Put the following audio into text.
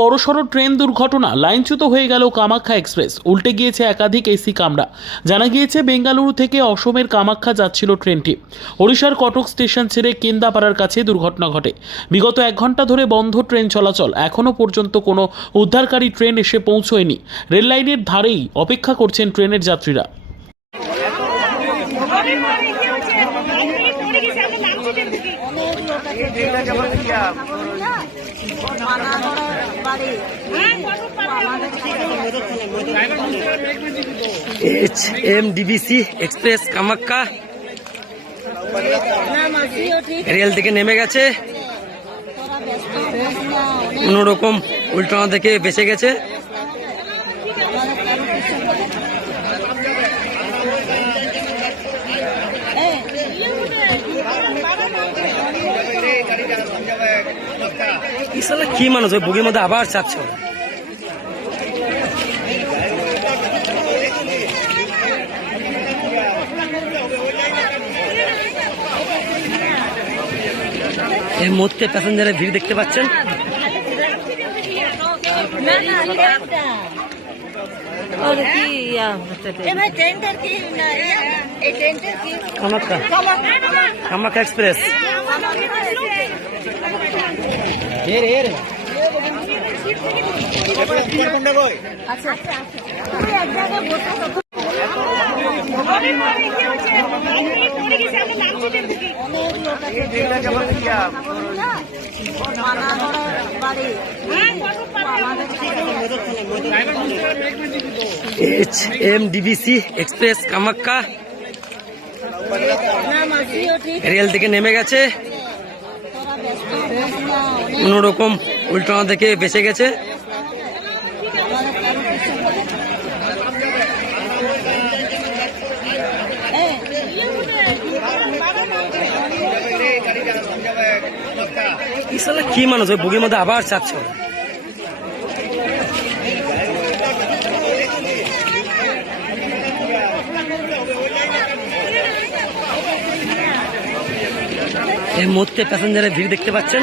বড়সড় ট্রেন দুর্ঘটনা, লাইনচ্যুত হয়ে গেল কামাখ্যা এক্সপ্রেস। উল্টে গিয়েছে একাধিক এসি কামরা। জানা গিয়েছে, বেঙ্গালুরু থেকে অসমের কামাখ্যা যাচ্ছিল ট্রেনটি। ওড়িশার কটক স্টেশন ছেড়ে কেন্দাপাড়ার কাছে দুর্ঘটনা ঘটে। বিগত এক ঘণ্টা ধরে বন্ধ ট্রেন চলাচল। এখনও পর্যন্ত কোনো উদ্ধারকারী ট্রেন এসে পৌঁছয়নি। রেল লাইনের ধারেই অপেক্ষা করছেন ট্রেনের যাত্রীরা। H M DBC express Kamakhya rail থেকে নেমে গেছে। কোনো রকম উল্টানো থেকে বেঁচে গেছে। কি মানুষ? ওই বুগির মধ্যে আবার ওরা। এই মুহূর্তে প্যাসেঞ্জারের ভিড় দেখতে পাচ্ছেন? এ ভাই ট্রেনটার H M DBC express Kamakhya rail থেকে। নেমে গেছে। কোনো রকম উল্টানো থেকে বেঁচে গেছে কি মানুষ, ওই বুগির মধ্যে আবার ওরা। এই মুহূর্তে প্যাসেঞ্জারের ভিড় দেখতে পাচ্ছেন